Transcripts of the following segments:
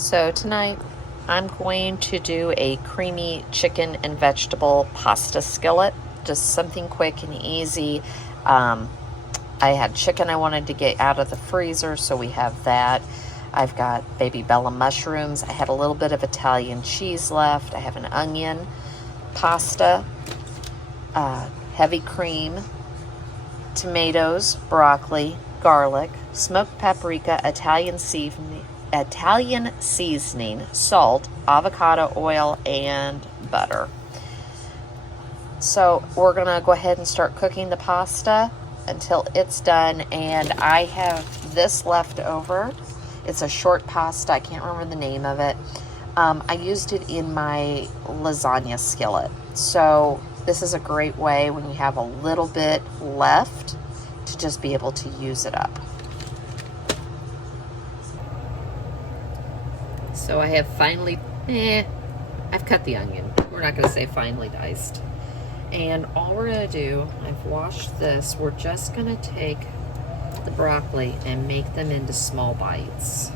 So tonight I'm going to do a creamy chicken and vegetable pasta skillet. Just something quick and easy. I had chicken I wanted to get out of the freezer, so we have that. I've got baby Bella mushrooms. I had a little bit of Italian cheese left. I have an onion, pasta, heavy cream, tomatoes, broccoli, garlic, smoked paprika, Italian seasoning, salt, avocado oil, and butter. So we're gonna go ahead and start cooking the pasta until it's done. And I have this left over. It's a short pasta. I can't remember the name of it. I used it in my lasagna skillet. So this is a great way when you have a little bit left to just be able to use it up. So I have I've cut the onion. We're not going to say finely diced. And all we're going to do, I've washed this, we're just going to take the broccoli and make them into small bites.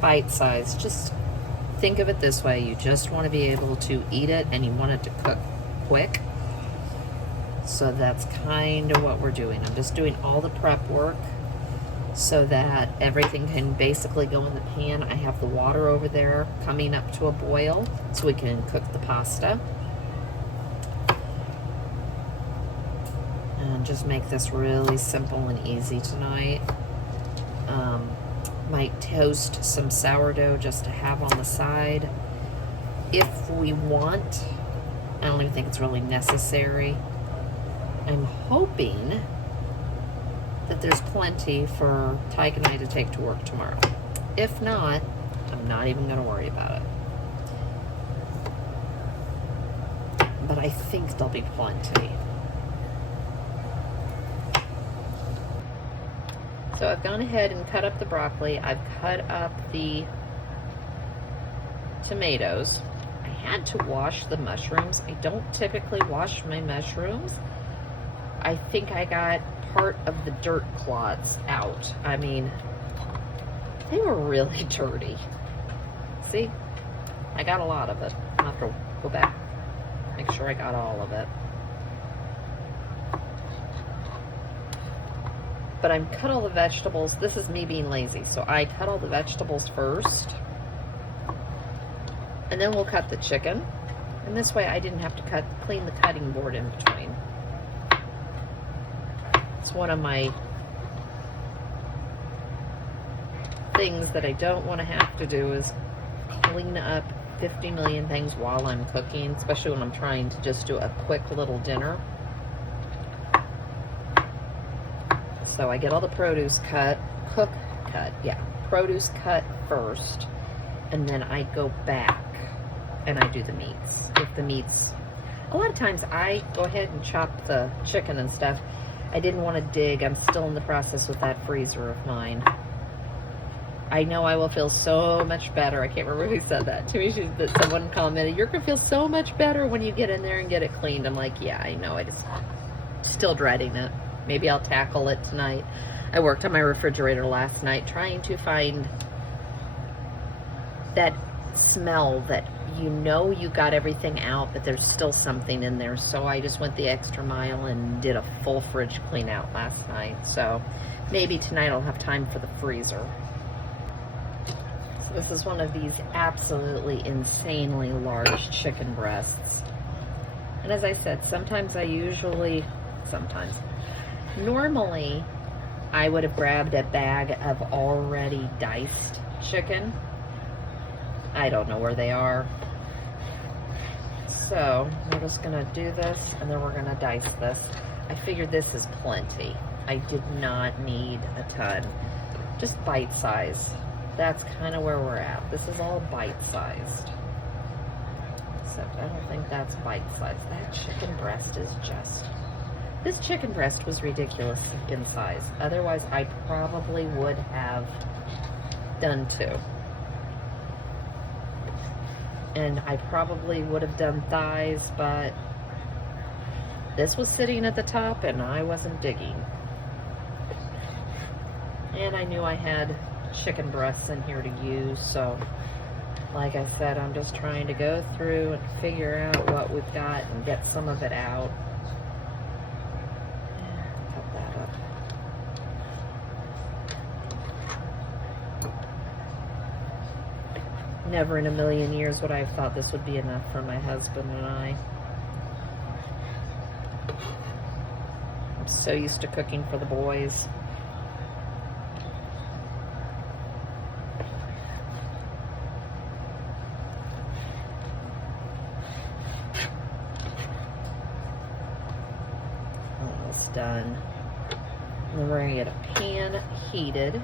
Bite size. Just think of it this way. You just want to be able to eat it and you want it to cook quick. So that's kind of what we're doing. I'm just doing all the prep work so that everything can basically go in the pan. I have the water over there coming up to a boil so we can cook the pasta. And just make this really simple and easy tonight. Might toast some sourdough just to have on the side if we want. I don't even think it's really necessary. I'm hoping that there's plenty for Tyke and I to take to work tomorrow. If not, I'm not even going to worry about it. But I think there'll be plenty. So I've gone ahead and cut up the broccoli. I've cut up the tomatoes. I had to wash the mushrooms. I don't typically wash my mushrooms. I think I got part of the dirt clods out. I mean, they were really dirty. See? I got a lot of it. I'll have to go back, make sure I got all of it. But I'm cut all the vegetables. This is me being lazy. So I cut all the vegetables first. And then we'll cut the chicken. And this way I didn't have to clean the cutting board in between. It's one of my things that I don't want to have to do is clean up 50 million things while I'm cooking, especially when I'm trying to just do a quick little dinner. So I get all the produce produce cut first, and then I go back and I do the meats. A lot of times I go ahead and chop the chicken and stuff. I didn't want to dig. I'm still in the process with that freezer of mine. I know I will feel so much better. I can't remember who said that to me. Someone commented, you're going to feel so much better when you get in there and get it cleaned. I'm like, yeah, I know. I'm still dreading it. Maybe I'll tackle it tonight. I worked on my refrigerator last night trying to find that smell that you know you got everything out, but there's still something in there. So I just went the extra mile and did a full fridge clean out last night. So maybe tonight I'll have time for the freezer. So this is one of these absolutely insanely large chicken breasts. And as I said, normally I would have grabbed a bag of already diced chicken. I don't know where they are. So we're just gonna do this and then we're gonna dice this. I figured this is plenty. I did not need a ton. Just bite size. That's kind of where we're at. This is all bite sized. Except I don't think that's bite sized. That chicken breast is just... This chicken breast was ridiculous in size. Otherwise, I probably would have done two. And I probably would have done thighs, but this was sitting at the top and I wasn't digging. And I knew I had chicken breasts in here to use, so like I said, I'm just trying to go through and figure out what we've got and get some of it out. Cut that up. Never in a million years would I have thought this would be enough for my husband and I. I'm so used to cooking for the boys. Almost done. And then we're going to get a pan heated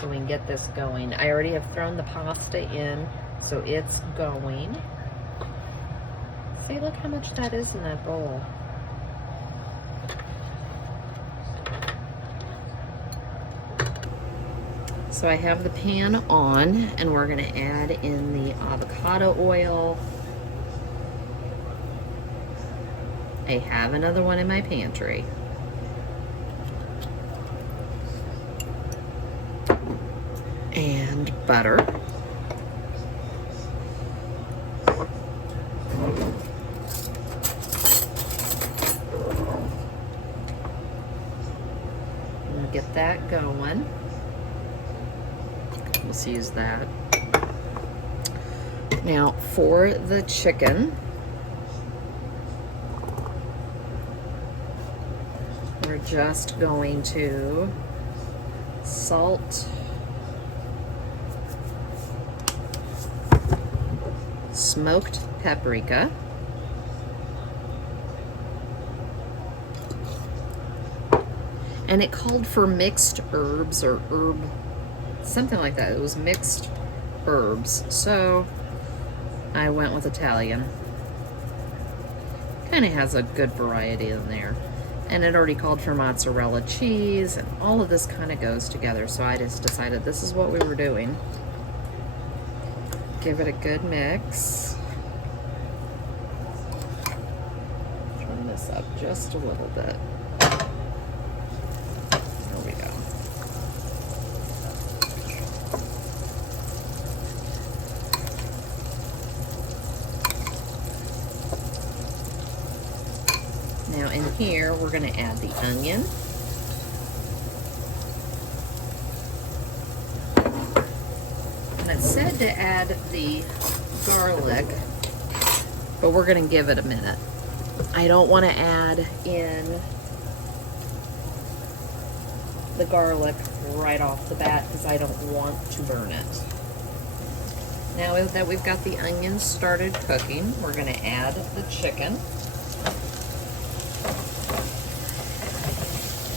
so we can get this going. I already have thrown the pasta in, so it's going. See, look how much that is in that bowl. So I have the pan on, and we're going to add in the avocado oil. I have another one in my pantry. And butter. We'll get that going. Let's use that. Now for the chicken, we're just going to salt, smoked paprika, and it called for mixed herbs or herb, something like that. It was mixed herbs, so I went with Italian. Kind of has a good variety in there. And it already called for mozzarella cheese, and all of this kind of goes together, so I just decided this is what we were doing. Give it a good mix. Turn this up just a little bit. There we go. Now in here, we're going to add the onion. And it said to add the garlic, but we're going to give it a minute. I don't want to add in the garlic right off the bat because I don't want to burn it. Now that we've got the onions started cooking, we're going to add the chicken.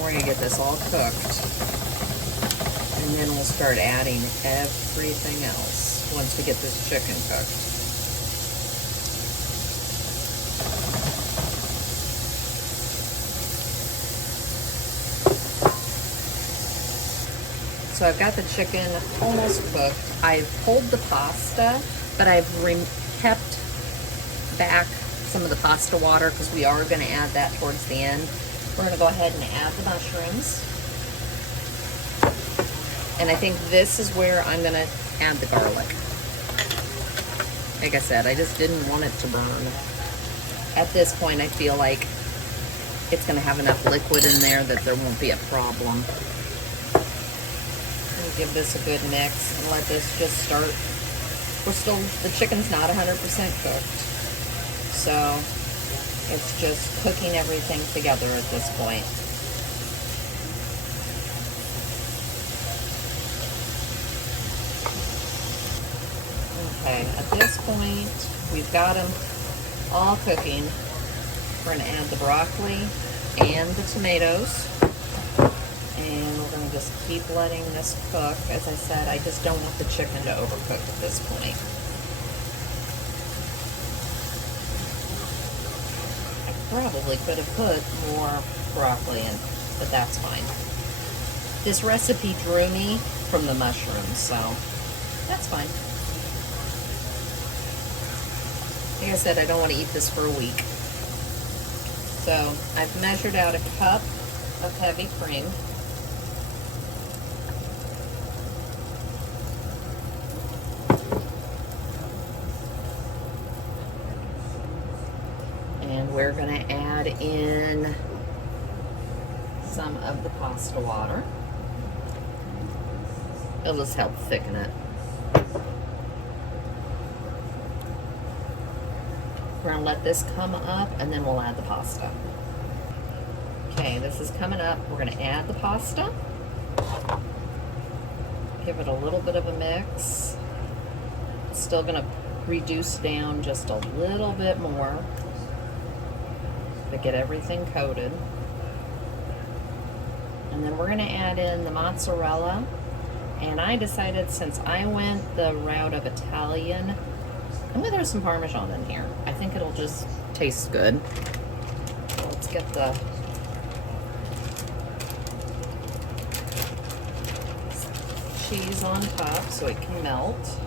We're going to get this all cooked, and then we'll start adding everything else once we get this chicken cooked. So I've got the chicken almost cooked. I've pulled the pasta, but I've kept back some of the pasta water because we are going to add that towards the end. We're going to go ahead and add the mushrooms. And I think this is where I'm going to add the garlic. Like I said, I just didn't want it to burn. At this point, I feel like it's going to have enough liquid in there that there won't be a problem. Give this a good mix and let this just start. The chicken's not 100% cooked. So it's just cooking everything together at this point. Okay, at this point, we've got them all cooking. We're going to add the broccoli and the tomatoes. And we're going to just keep letting this cook. As I said, I just don't want the chicken to overcook at this point. Probably could have put more broccoli in, but that's fine. This recipe drew me from the mushrooms, so that's fine. Like I said, I don't want to eat this for a week. So I've measured out a cup of heavy cream. we're gonna add in some of the pasta water. It'll just help thicken it. We're gonna let this come up and then we'll add the pasta. Okay, this is coming up. We're gonna add the pasta. Give it a little bit of a mix. Still gonna reduce down just a little bit more to get everything coated. And then we're gonna add in the mozzarella. And I decided, since I went the route of Italian, I'm gonna throw some Parmesan in here. I think it'll just taste good. So let's get the cheese on top so it can melt.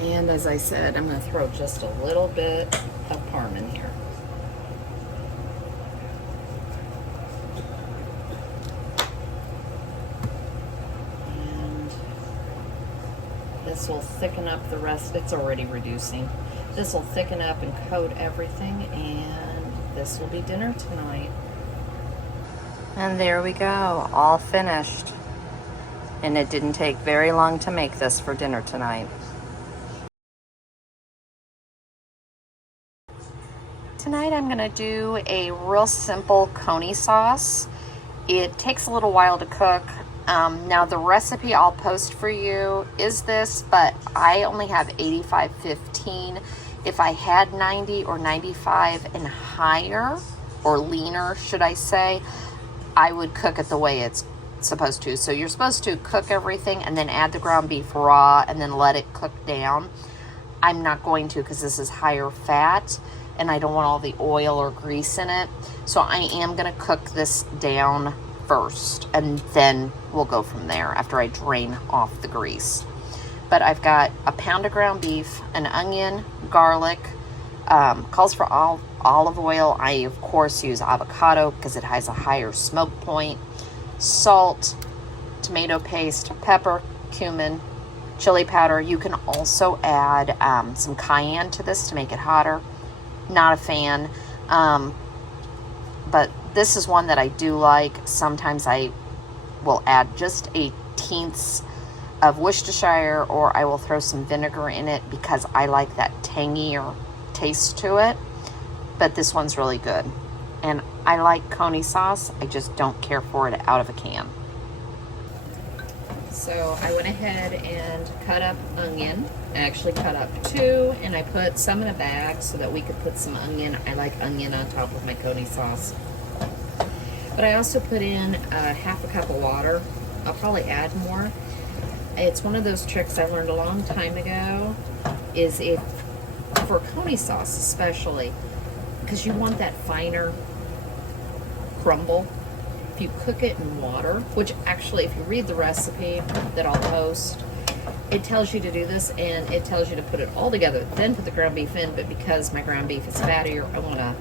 And as I said, I'm going to throw just a little bit of Parm in here. And this will thicken up the rest. It's already reducing. This will thicken up and coat everything, and this will be dinner tonight. And there we go, all finished. And it didn't take very long to make this for dinner tonight. Tonight I'm gonna do a real simple coney sauce. It takes a little while to cook. Now the recipe I'll post for you is this, but I only have 85/15. If I had 90 or 95 and higher, or leaner, should I say, I would cook it the way it's supposed to. So you're supposed to cook everything and then add the ground beef raw and then let it cook down. I'm not going to, because this is higher fat and I don't want all the oil or grease in it. So I am gonna cook this down first and then we'll go from there after I drain off the grease. But I've got a pound of ground beef, an onion, garlic, calls for olive oil. I of course use avocado because it has a higher smoke point, salt, tomato paste, pepper, cumin, chili powder. You can also add some cayenne to this to make it hotter. Not a fan, but this is one that I do like. Sometimes I will add just a teensy of Worcestershire, or I will throw some vinegar in it because I like that tangier taste to it. But this one's really good. And I like coney sauce, I just don't care for it out of a can. So I went ahead and cut up onion. I actually cut up 2, and I put some in a bag so that we could put some onion. I like onion on top of my coney sauce. But I also put in half a cup of water. I'll probably add more. It's one of those tricks I learned a long time ago, is if, for coney sauce especially, because you want that finer crumble, if you cook it in water, which actually if you read the recipe that I'll post, it tells you to do this, and it tells you to put it all together, then put the ground beef in. But because my ground beef is fattier, I want to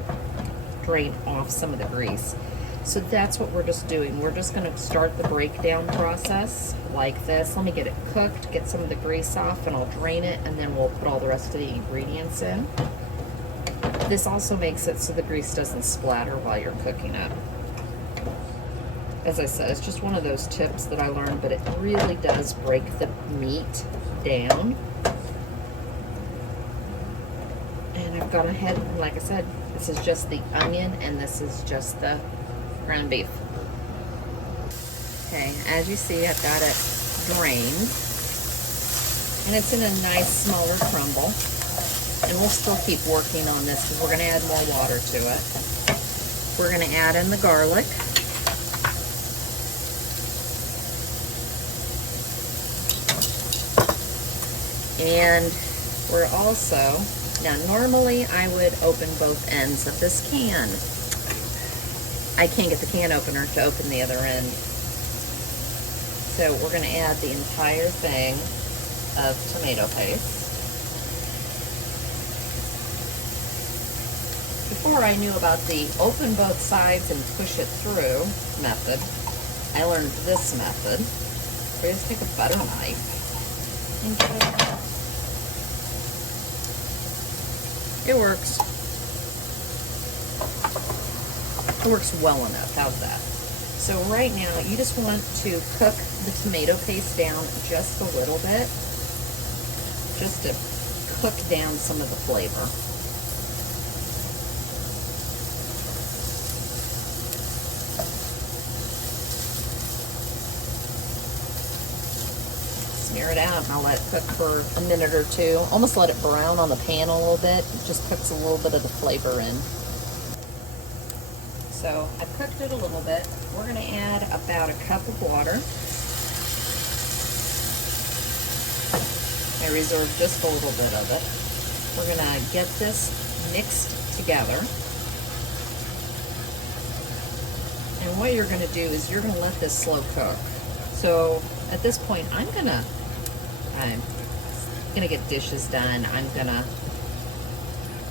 drain off some of the grease. So that's what we're just doing. We're just going to start the breakdown process like this. Let me get it cooked, get some of the grease off, and I'll drain it, and then we'll put all the rest of the ingredients in. This also makes it so the grease doesn't splatter while you're cooking it. As I said, it's just one of those tips that I learned, but it really does break the meat down. And I've gone ahead, like I said, this is just the onion, and this is just the ground beef. Okay, as you see, I've got it drained, and it's in a nice smaller crumble. And we'll still keep working on this because we're going to add more water to it. We're going to add in the garlic. And we're also, now normally I would open both ends of this can. I can't get the can opener to open the other end. So we're going to add the entire thing of tomato paste. Before I knew about the open both sides and push it through method, I learned this method. We just take a butter knife think it works. It works well enough. How's that? So right now, you just want to cook the tomato paste down just a little bit, just to cook down some of the flavor. Smear it out and I'll let it cook for a minute or two. Almost let it brown on the pan a little bit. It just cooks a little bit of the flavor in. So I've cooked it a little bit. We're going to add about a cup of water. I reserved just a little bit of it. We're going to get this mixed together. And what you're going to do is you're going to let this slow cook. So at this point, I'm gonna get dishes done. I'm gonna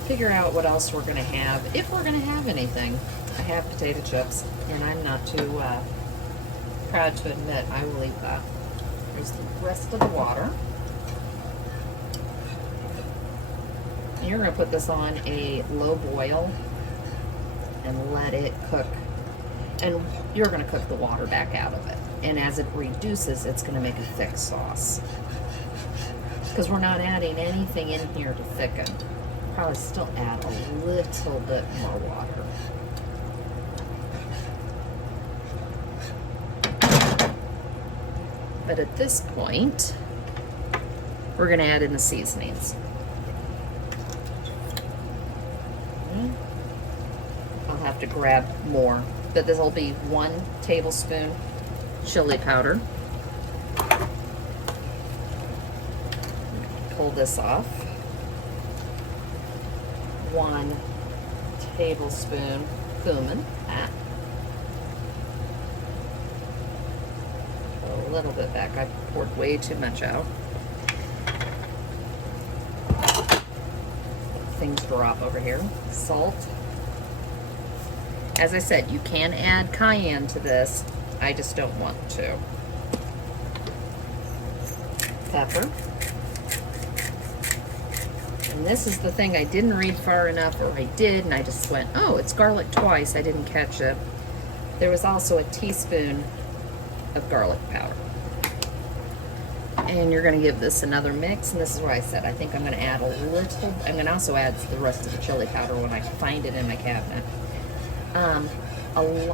figure out what else we're gonna have, if we're gonna have anything. I have potato chips, and I'm not too proud to admit I will eat that. There's the rest of the water. And you're gonna put this on a low boil and let it cook. And you're gonna cook the water back out of it. And as it reduces, it's going to make a thick sauce. Because we're not adding anything in here to thicken. Probably still add a little bit more water. But at this point, we're going to add in the seasonings. I'll have to grab more, but this will be 1 tablespoon chili powder. Pull this off. 1 tablespoon cumin. A little bit back. I poured way too much out. Things drop over here. Salt. As I said, you can add cayenne to this. I just don't want to. Pepper. And this is the thing I didn't read far enough, or I did, and I just went, oh, it's garlic twice. I didn't catch it. There was also a teaspoon of garlic powder. And you're going to give this another mix, and this is where I said I think I'm going to add a little. I'm going to also add the rest of the chili powder when I find it in my cabinet.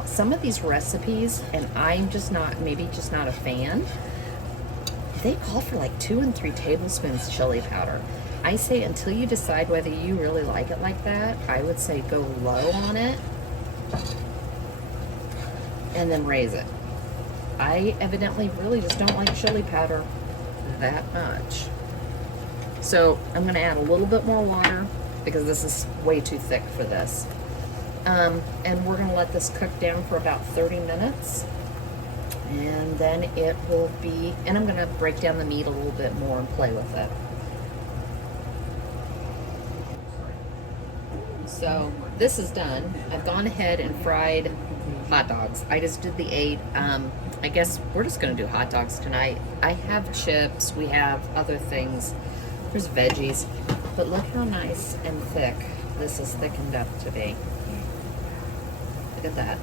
Some of these recipes, and I'm just not, maybe just not a fan, they call for like 2 and 3 tablespoons chili powder. I say until you decide whether you really like it like that, I would say go low on it and then raise it. I evidently really just don't like chili powder that much. So I'm going to add a little bit more water because this is way too thick for this. And we're going to let this cook down for about 30 minutes. And then it will be, and I'm going to break down the meat a little bit more and play with it. So this is done. I've gone ahead and fried hot dogs. I just did the 8. I guess we're just going to do hot dogs tonight. I have chips. We have other things. There's veggies. But look how nice and thick this is thickened up to be. Look at that.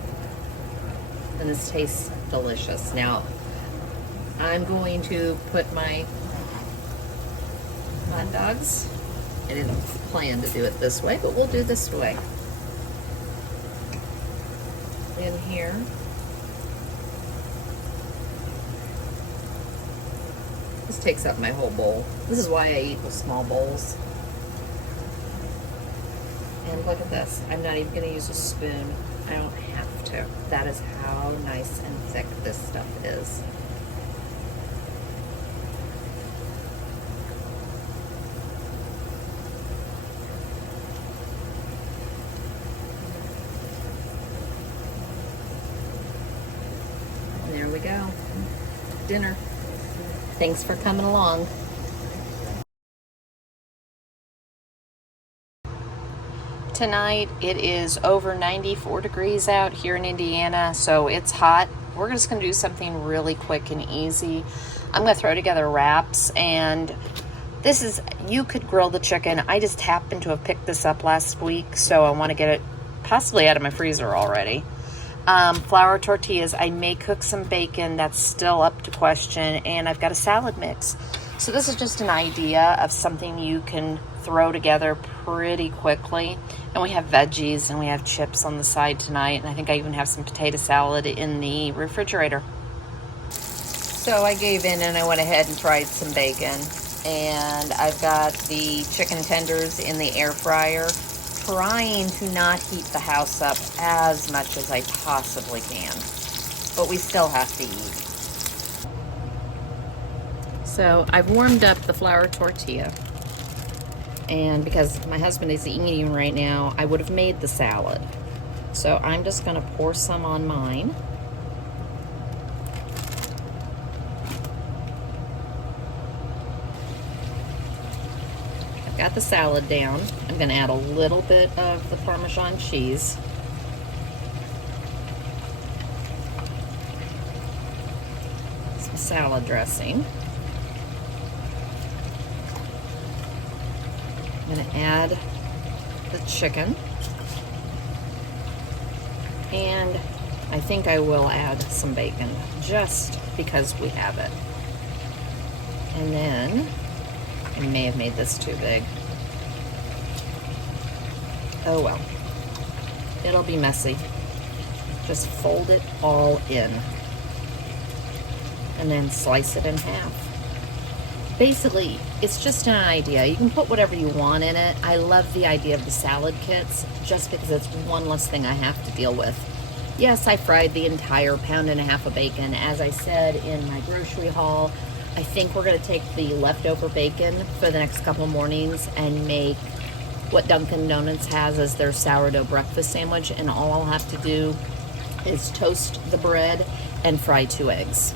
And this tastes delicious. Now, I'm going to put my hot dogs. I didn't plan to do it this way, but we'll do this way. In here. This takes up my whole bowl. This is why I eat with small bowls. And look at this. I'm not even going to use a spoon. I don't have to. That is how nice and thick this stuff is. And there we go. Dinner. Thanks for coming along. Tonight it is over 94 degrees out here in Indiana, so it's hot. We're just going to do something really quick and easy. I'm going to throw together wraps, and this is, you could grill the chicken. I just happened to have picked this up last week, so I want to get it possibly out of my freezer already. Flour tortillas. I may cook some bacon. That's still up to question. And I've got a salad mix. So this is just an idea of something you can throw together pretty quickly. And we have veggies and we have chips on the side tonight. And I think I even have some potato salad in the refrigerator. So I gave in and I went ahead and fried some bacon. And I've got the chicken tenders in the air fryer, trying to not heat the house up as much as I possibly can. But we still have to eat. So I've warmed up the flour tortilla. And because my husband is eating right now, I would have made the salad. So I'm just going to pour some on mine. Got the salad down. I'm going to add a little bit of the Parmesan cheese. Some salad dressing. I'm going to add the chicken. And I think I will add some bacon just because we have it. And then I may have made this too big. Oh well. It'll be messy. Just fold it all in. And then slice it in half. Basically, it's just an idea. You can put whatever you want in it. I love the idea of the salad kits just because it's one less thing I have to deal with. Yes, I fried the entire 1.5 pounds of bacon. As I said in my grocery haul, I think we're going to take the leftover bacon for the next couple mornings and make what Dunkin' Donuts has as their sourdough breakfast sandwich. And all I'll have to do is toast the bread and fry 2 eggs.